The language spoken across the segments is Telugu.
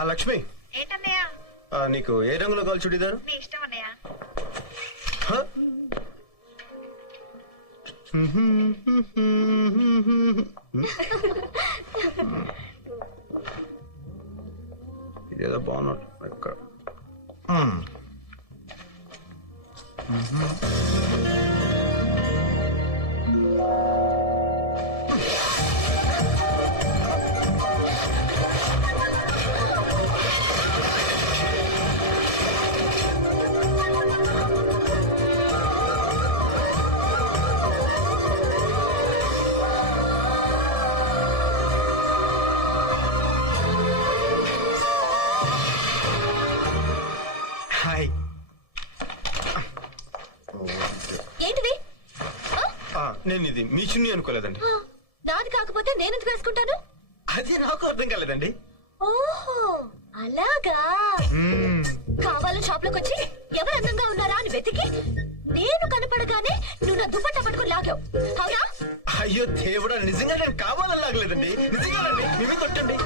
లక్ష్మి, ఏంటన్నయ్య? నీకు ఏ రంగులో కావాలి చుడీదారు? మీ ఇష్టం అన్నయ్య. ఇదేదో బాగున్నట్టు ఇక్కడ. ఏంటిది? నేను ఇది మీ చున్నీ అనుకోలేదండి. నాది కాకపోతే నేను ఎందుకు వేసుకుంటాను? అది నాకు అర్థం కాలేదండి. ఓహో అలాగా. కావాలని షాప్ లోకి వచ్చి ఎవరు అందంగా ఉన్నారా అని వెతికి నేను కనపడగానే నువ్వు నా దుప్పట్టా పట్టుకుని లాగావు, అవునా? అయ్యో దేవుడా, నిజంగా నేను కావాలని లాగలేదండి. నిజంగానండి, మేమే కొట్టండి.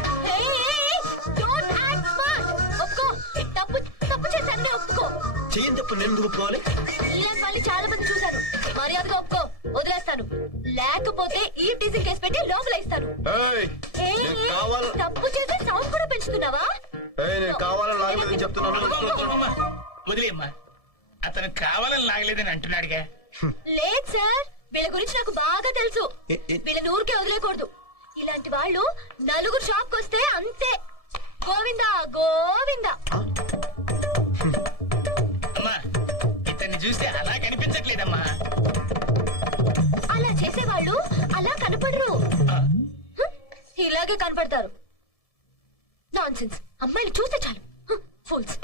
తప్పు తప్పు చేశాను, ఒప్పుకో. చెయ్యని తప్పు నేను ఎందుకు ఒప్పుకోవాలి? ఇలాంటి వాళ్ళని చాలా మంది చూశాను. మర్యాదగా ఒప్పుకో, వదిలేస్తాను. లేకపోతే ఈ టీజింగ్ కేసు పెట్టి లోపలేస్తాను. తప్పు చేసే సౌండ్ కూడా పెంచుతున్నావా? నేను కావాలని లాగలేదని చెప్తున్నాను. వదిలేమ్మా, అతను కావాలని లాగలేదని అంటున్నాడుగా. లేదు సార్, వీళ్ళ గురించి నాకు బాగా తెలుసు. వీళ్ళని ఊరికే వదిలేకూడదు. ఇలాంటి వాళ్ళు నలుగురు షాప్ వస్తే అంతే, గోవిందా గోవిందా. అమ్మా, ఇతన్ని చూస్తే అలా కనిపించట్లేదమ్మా. అలా చేసేవాళ్ళు అలా కనపడరు, ఇలాగే కనపడతారు. నాన్సెన్స్. అమ్మాయిని చూస్తే చాలు, ఫూల్స్.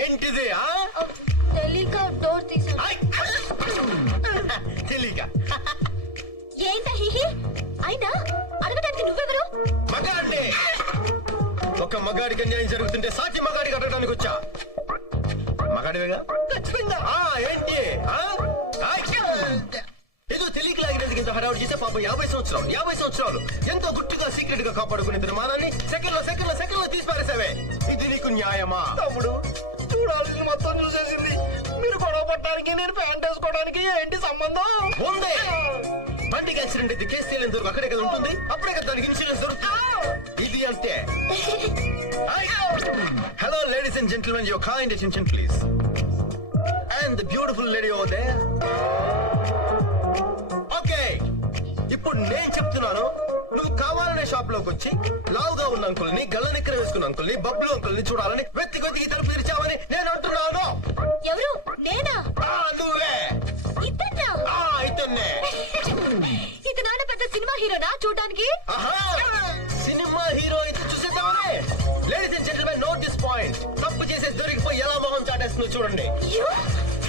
ఏంటిది? తెలియక డోర్ తీసా. తెలియక ఏంటా హిహి? అయినా అడగడానికి నువ్వెవరు? మగాడి. ఒక మగాడికి అన్యాయం జరుగుతుంటే సాటి మగాడికి అడగడానికి వచ్చా. మగాడివేగా? ఖచ్చితంగా. ఏంటి ఏదో తెలియక లాగినందుకు ఇంత హడావుడి చేస్తే పాపం 50 సంవత్సరాలు ఎంతో గుట్టుగా సీక్రెట్ గా కాపాడుకునే మానాన్ని సెకండ్ లో తీసి పారేసావే. ఇది నీకు న్యాయమా? తమ్ముడు, చూడాల్సింది మొత్తం చూసేసింది. మీరు గొడవ పట్టడానికి, నేను ప్యాంట్ వేసుకోవడానికి ఏంటి సంబంధం? ఉంది. బండికి యాక్సిడెంట్ అయితే కేసు తేలేంత వరకు అక్కడే కదా ఉంటుంది. అప్పుడే కదా దానికి ఇన్సూరెన్స్ దొరుకుతుంది. ఇది అంతే. Hello ladies and gentlemen, your kind attention please. And the beautiful lady over there. Okay, ఇప్పుడు నేను చెప్తున్నాను. నువ్వు కావాలనే షాప్ లోకి వచ్చి లావుగా ఉన్న అంకుల్ని, గల్లనెక్కర వేసుకున్న అంకుల్ని, బబ్బులు అంకుల్ని చూడాలని వెతికి తలుపు తెరిచావని నేను అంటున్నాను. ఎవరు? నేనా? నువ్వే. ఇతన్నే. ఇతను నాన్న పెద్ద సినిమా హీరోనా చూడడానికి? సినిమా హీరో ఇది చూసేద్దామని. Ladies and gentlemen, note this point. తప్పు చేసే దొరికిపోయి ఎలా మొహం చాటేస్తుందో చూడండి.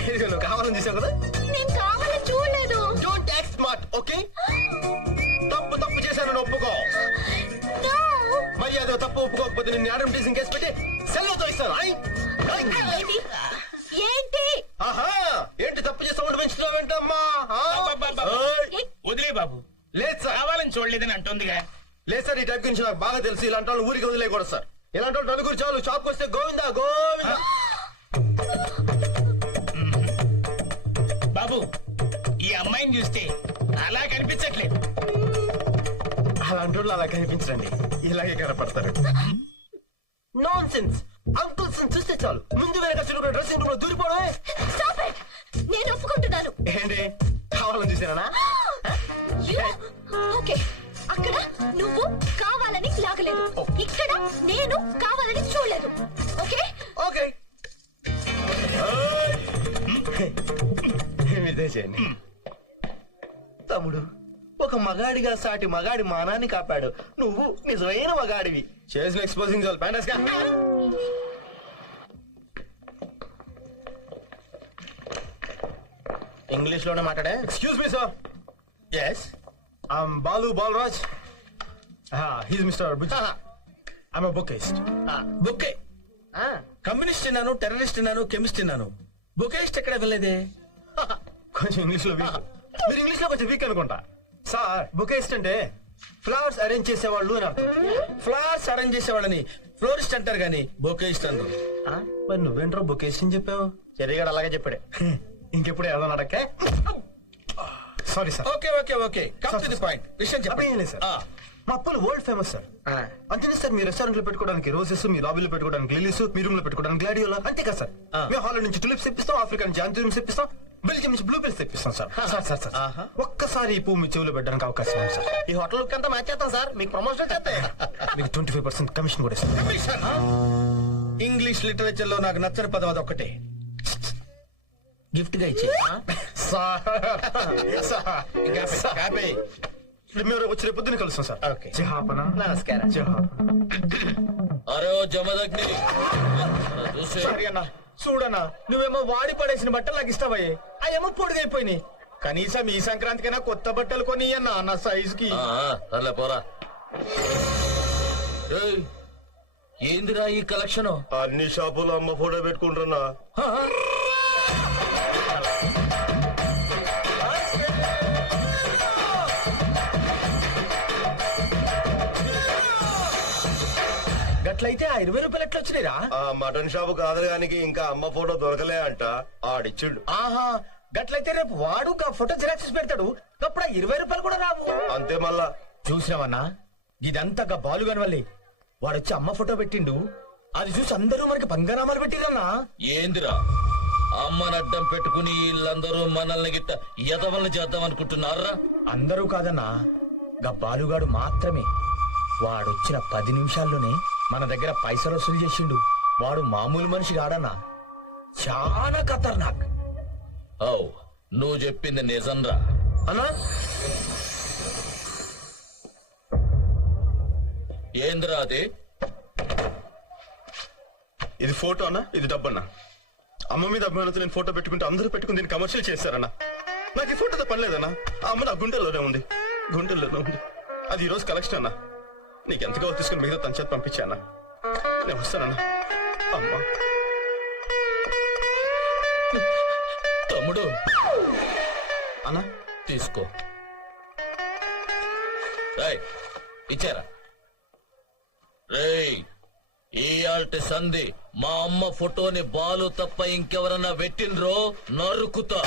నువ్వు కావాలని చూసావు కదా? నేను కావాలని చూడలేదు. Don't act smart, okay? తప్పు చేశాను, ఒప్పుకో. మరి అదో తప్పు ఒప్పుకోకపోతే నిన్ను అడ్వర్టైజింగ్ కేసు పెట్టి సెల్లతో ఇస్తాను. ఏంటి? ఏంటి తప్పు చేసి సౌండ్ పెంచుతున్నావేంటమ్మా? వదిలే బాబు. లేదు సార్, కావాలని చూడలేదని అంటుందిగా. లేదు సార్, ఈ టైప్ గురించి నాకు బాగా తెలుసు. ఇలాంటి వాళ్ళు ఊరికి వదిలేకూడదు సార్. ఇలాంటి వాళ్ళు నలుగురు చాలు. షాప్కి వస్తే గోవిందా గోవిందా. బాబు, ఈ అమ్మాయిని చూస్తే అలా కనిపించట్లేదు. అలాంటి వాళ్ళు అలా కనిపించండి, ఇలాగే కనపడతారు. Non sense. అంకుల్స్ చూస్తే చాలు ముందు వెనక చిన్న డ్రెస్సింగ్ రూమ్ లో దూరిపోవడమే. నేను ఒప్పుకుంటున్నాను. ఏంటి కావాలని చూసానా? ఓకే, అక్కడ నువ్వు కావాలని లాగలేదు, ఇక్కడ నేను కావాలని చూడలేదు. ఓకే ఓకే చేయండి. తమ్ముడు, ఒక మగాడిగా సాటి మగాడి మానాన్ని కాపాడు. నువ్వు నిజమైన మగాడివి. చేసిన ఎక్స్పోజింగ్ చాలు. ప్యాంటస్ గా ఇంగ్లీష్ లోనే మాట్లాడే. Excuse me sir. Yes. Balu Balaraj. He's mister Bujji. I'm bouquetist. Bouquet communist అన్నాను, టెర్రరిస్ట్ అన్నాను, కెమిస్ట్ అన్నాను, బొకేస్ట్ ఎక్కడ వెళ్ళలేదే. కొంచెం ఇంగ్లీష్ లో వీక్. మీరు ఇంగ్లీష్ లో కొంచెం వీక్ అనుకుంటా. సార్ బుకిస్ట్ అంటే ఫ్లవర్స్ అరేంజ్ చేసేవాళ్ళు అని అర్థం. ఫ్లవర్స్ అరేంజ్ చేసేవాళ్ళని ఫ్లోరిస్ట్ అంటారు గాని బొకేస్ట్ అన్నారు. మరి నువ్వేంట్రో బుకిస్ట్ అని చెప్పావు? చెరిగాడు అలాగే చెప్పాడు. ఇంకెప్పుడు ఏదో అడక్కే. Sorry sir. Okay okay okay, come to the point. విషయం చెప్పండి సార్. మా అప్పులు వరల్డ్ ఫేమస్ సార్. అంతేనే సార్, మీ రెస్టారెంట్ లో పెట్టుకోవడానికి రోజెస్, మీ లాబీలో పెట్టుకోవడానికి లిలీస్, మీ రూమ్ లో పెట్టుకోవడానికి గ్లాడియోలా, అంతే కదా సార్. మేము హాలండ్ నుంచి టులిప్స్ తెప్పిస్తాం, ఆఫ్రికా నుంచి జాంతూరిమ్స్ తెప్పిస్తాం, బెల్జియం నుంచి బ్లూ బెల్స్ తెప్పిస్తాం సార్. సార్ సార్ సార్ ఒక్కసారి ఈ పువ్వు మీ చెవులో పెట్టడానికి అవకాశం ఉంది సార్. ఈ హోటల్ లుక్ అంతా మార్చేస్తాం సార్, మీకు ప్రమోషన్ చేస్తాయి. మీకు 25% కమిషన్ కూడా ఇస్తాం. కమిషన్? ఇంగ్లీష్ లిటరేచర్ లో నాకు నచ్చని పదం అది ఒక్కటే. గిఫ్ట్ గా ఇచ్చే మీరు వచ్చి రేపు పొద్దున్న కలుస్తాం సార్. ఓకే. జహాపన. నమస్కారం. అరే ఓ జమదగ్ని సరే అన్న, చూడన్నా నువ్వేమో వాడి పడేసిన బట్టలు నాకు ఇస్తావయ్యే, అవేమో పొడిగైపోయినాయి. కనీసం ఈ సంక్రాంతికైనా కొత్త బట్టలు కొని అన్న నా సైజ్ కి. సర్లే పోరా. ఏయ్, ఏందిరా ఈ కలెక్షన్? అన్ని షాపులో అమ్మ ఫోటో పెట్టుకుంటున్నా. గట్లయితే ఆ 20 రూపాయలు ఎట్లా వచ్చినాయిరా? ఆ మటన్ షాపు కాదగానికి ఇంకా అమ్మ ఫోటో దొరకలే అంట, ఆడిచ్చిండు. ఆహా, గట్లయితే రేపు వాడు ఆ ఫోటో జిరాక్స్ పెడతాడు, అప్పుడు 20 రూపాయలు కూడా రావు. అంతే మళ్ళా. చూసినావన్నా, ఇదంతా బాలుగాని వల్లే. వాడొచ్చి అమ్మ ఫోటో పెట్టిండు, అది చూసి అందరూ మనకి పంగనామాలు పెట్టిరన్నా. ఏందిరా అమ్మని అడ్డం పెట్టుకుని వీళ్ళందరూ మనల్ని గిట్ట ఎదవల్ని చేద్దాం అనుకుంటున్నారా? అందరూ కాదన్నా, బాలుగాడు మాత్రమే. వాడొచ్చిన 10 నిమిషాల్లోనే మన దగ్గర పైసలు వసూలు చేసిండు. వాడు మామూలు మనిషి కాడన్నా, చాలా ఖతర్నాక్. ఓ, నువ్వు చెప్పింది నిజంరా? అన్నా ఏందిరా అది? ఇది ఫోటో అన్నా, ఇది డబ్బన్నా. అమ్మ మీద అభిమానంతో నేను ఫోటో పెట్టుకుంటే అందరూ పెట్టుకుని దీన్ని కమర్షియల్ చేశారన్నా. నాకు ఈ ఫోటోతో పనిలేదన్నా. ఆ అమ్మ నా గుండెల్లోనే ఉంది, గుండెల్లోనే ఉంది. అది ఈ రోజు కలెక్షన్ అన్నా. నీకు ఎంత కావాలి తీసుకుని మిగతా తన చేతి పంపించానా. నేను వస్తానన్నా. అమ్మా తమ్ముడు అన్నా తీసుకో. రేయ్, ఇచ్చారా? రేయ్, ఇయాల్టి సంధి మా అమ్మ ఫోటోని బాలు తప్ప ఇంకెవరన్నా పెట్టినరో నరుకుతా.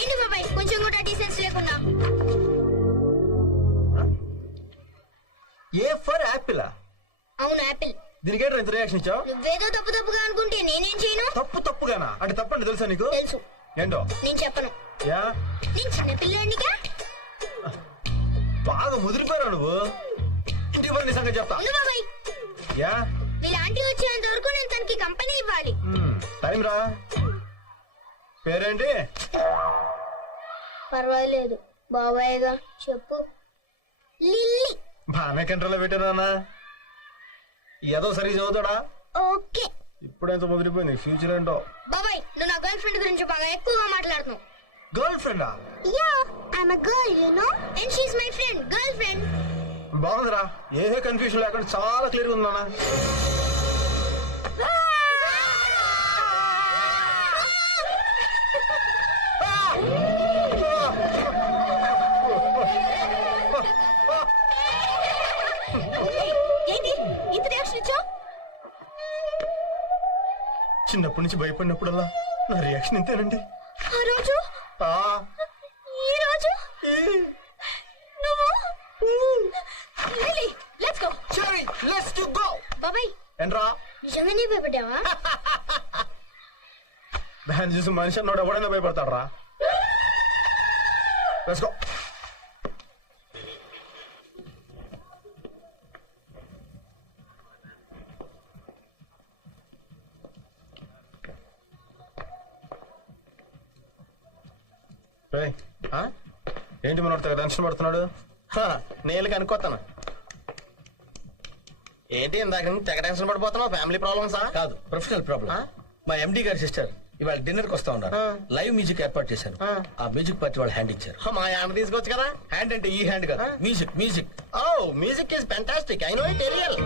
ఏంటి బాబాయ్ కొంచెం కూడా డీసెన్స్ లేకుండా? A for Apple? అవును యాపిల్. దీనికేంటి ఎంత రియాక్షన్ ఇచ్చావు? నువ్వేదో తప్పుగా అనుకుంటే నేనేం చేయను. తప్పుగానా? అంటే తప్పండి తెలుసా నీకు? తెలుసు. ఏంటో? నేను చెప్పను. యా, నేను చిన్న పిల్లాడినిగా. బాగా ముదిరిపోయావు నువ్వు. ఇంటికి పోయి నీ సంగతి చెప్తా. ఉండు బాబాయ్, యా, వీళ్ళ ఆంటీ వచ్చేంత వరకు నేను తనకి కంపెనీ ఇవ్వాలి. టైం రా. పేరేంటి? పర్వాలేదు బాబాయ్గా చెప్పు. లిల్లీ. బాగానే కంట్రోల్లో పెట్టానా? ఏదో సరిగ్గా చదువుతాడా? ఓకే. ఇప్పుడైతే ముదిరిపోయింది. ఫ్యూచర్ ఏంటో. బాబాయ్ నువ్వు నా గర్ల్ ఫ్రెండ్ గురించి బాగా ఎక్కువగా మాట్లాడుతున్నావు. గర్ల్ ఫ్రెండా? Yeah, I'm a girl you know and she is my friend. Girl friend. బాగుందిరా, ఏ కన్ఫ్యూజన్ లేకుండా చాలా క్లియర్ గా ఉందన్నా. ఏంటి ఇంత రియాక్షన్ ఇచ్చావు? చిన్నప్పటి నుంచి భయపడినప్పుడల్లా నా రియాక్షన్ ఇంతేనండి. ఆ రోజు, ఆ, ఈ రోజు ఈ. నువ్వు lily let's go. Cherry, let's to go. బాబాయ్ ఏంట్రా? నిజంగా నీ భయపడ్డావా? దాన్ని చూసి మనిషి అన్నాడు ఎవడైనా భయపడతాడు రా. Let's go. రేయ్, ఏంటి మనోడు టెన్షన్ పడుతున్నాడు? నేను కనుక్కోతాను. ఏంటి ఇందాక నుంచి తెగ టెన్షన్ పడిపోతున్నావు? ఫ్యామిలీ ప్రాబ్లమ్సా? కాదు, ప్రొఫెషనల్ ప్రాబ్లం. మా ఎండి గారి సిస్టర్ ఇవాళ డిన్నర్ కి వస్తా ఉన్నారు. లైవ్ మ్యూజిక్ ఏర్పాటు చేశాను. ఆ మ్యూజిక్ పార్టీ వాళ్ళు హ్యాండ్ ఇచ్చారు. మా హ్యాండ్ తీసుకోవచ్చు కదా. హ్యాండ్ అంటే ఈ హ్యాండ్ కాదు, music music. Oh music is fantastic. I know it real.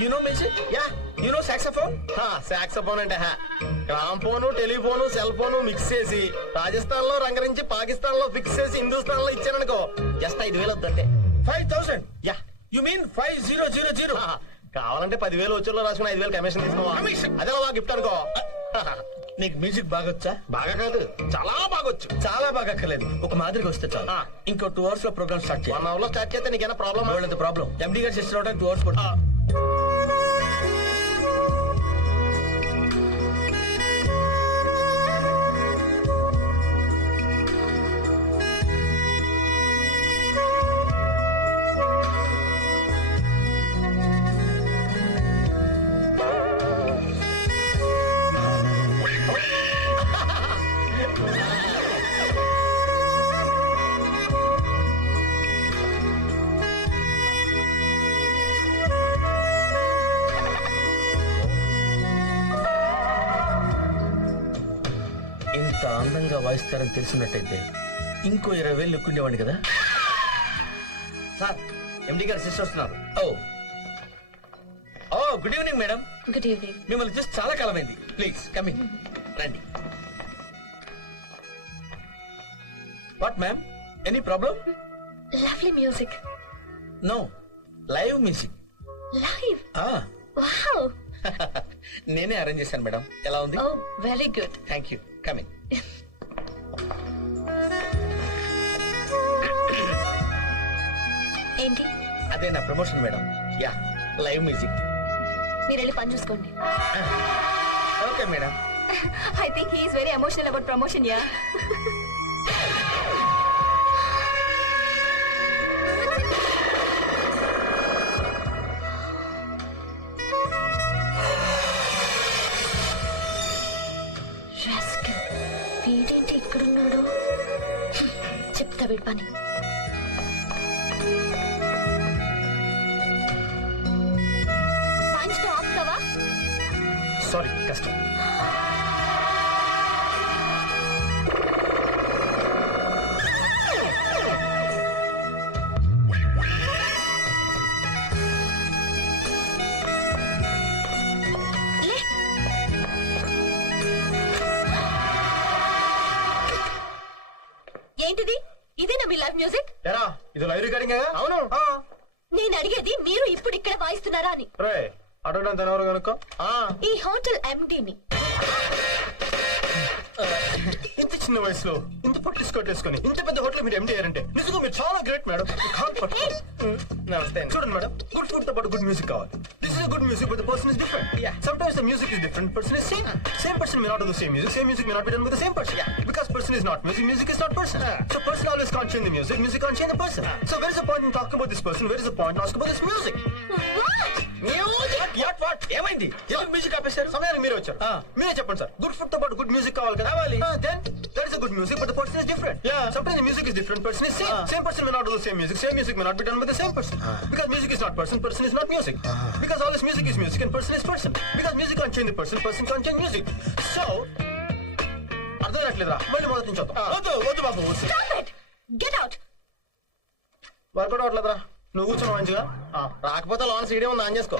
You know music? Yeah. You know saxophone? Saxophone అంటే gramophone, telephone, cell phone mix చేసి రాజస్థాన్ లో రంగరించి, పాకిస్తాన్ లో ఫిక్స్ చేసి, హిందుస్థాన్ లో ఇచ్చారనుకో జస్ట్ 5,000 వద్దంటే. 5,000? యా. You mean 5000? కావాలంటే 10,000 వచ్చేలో రాసుకుని 5,000 కమిషన్ తీసుకోవాలి. అదే గిఫ్ట్ అనుకో. నీకు మ్యూజిక్ బాగొచ్చా? బాగా కాదు, చాలా బాగొచ్చు. చాలా బాగా అక్కర్లేదు, ఒక మాదిరిగా వస్తే చాలు. ఇంకో 2 hours లో ప్రోగ్రామ్ స్టార్ట్ చేయాలి. 1 hour లో స్టార్ట్ చేస్తే నీకేనా ప్రాబ్లం? వాళ్ళంత ప్రాబ్లం. ఎండి గారి సిస్టర్ అవడానికి 2 hours పడుతుంది. ఇంత అందంగా వాయిస్తారని తెలిసినట్టయితే ఇంకో 20,000 ఎక్కుండేవాడిని కదా. సార్, ఎండి గారు సిస్టర్ వస్తున్నారు. Oh good evening madam. Good evening. మిమ్మల్ని చూసి చాలా కాలమైంది. ప్లీజ్ కమింగ్, రండి. What ma'am, any problem? Lovely music. No, live music. Live? Wow. నేనే అరేంజ్ చేశాను మేడం. ఎలా ఉంది? Oh very good. Thank you. Coming. ఏంటి? అదే నా promotion madam. Yeah, live music. మీరు వెళ్ళి పని చూసుకోండి. Okay madam. I think he is very emotional about promotion. Yeah. వీడేంటి ఇక్కడున్నాడు? చెప్తా వీడి పని. పంచ్ ఆపుతావా? సారీ, కష్టం. ఏంటిది? ఇదేనా మీ లైవ్ మ్యూజిక్? ఎరా, ఇది లైవ్ రికార్డింగ్? అవును. నేను అడిగేది మీరు ఇప్పుడు ఇక్కడ వాయిస్తున్నారా అని. రే, అడగడం ఎవరు కనుక్కో. ఈ హోటల్ ఎండీని. ఇంత చిన్న వయసులో ఇంత పొట్టి స్కర్ట్ వేసుకుని ఇంత పెద్ద హోటల్ మీరు ఎండి అయ్యారంటే నిజంగా మీరు చాలా గ్రేట్ మేడం. నమస్తే. చూడండి మేడం, గుడ్ ఫుడ్ తో పాటు గుడ్ మ్యూజిక్ కావాలి. This is good music but the person is different. Sometimes the music is different, person is same. Same person may not do the same music. Same music may not be done with the same person. Because person is not music, music is not person. So person always can't change the music, music can't change the person. So where is the point in talking about this person? Where is the point in asking about this music? What ఏమైంది? ఎందుకు మ్యూజిక్ ఆపేశారు? సమయానికి మీరే వచ్చారు. మీరే చెప్పండి సార్. గుడ్ ఫుడ్ తో పాటు గుడ్ మ్యూజిక్ కావాలి కదా. Then there is a good music, but the person is different. Sometimes the music is different, person is same. Same person may not do the same music may not be done with the same person. Because music is not person, person is not music. Because always music is music and person is person. Because music can't change the person, person can't change music. So అర్థం కావట్లేదురా, మళ్ళీ మొదటి నుంచి వద్దాం. వద్దు బాబు, Stop it! Get out! Workout అవ్వట్లేదురా. నువ్వు కూర్చోను మంచిగా. రాకపోతే లోన్ సీడే ఉంది, ఆన్ చేసుకో.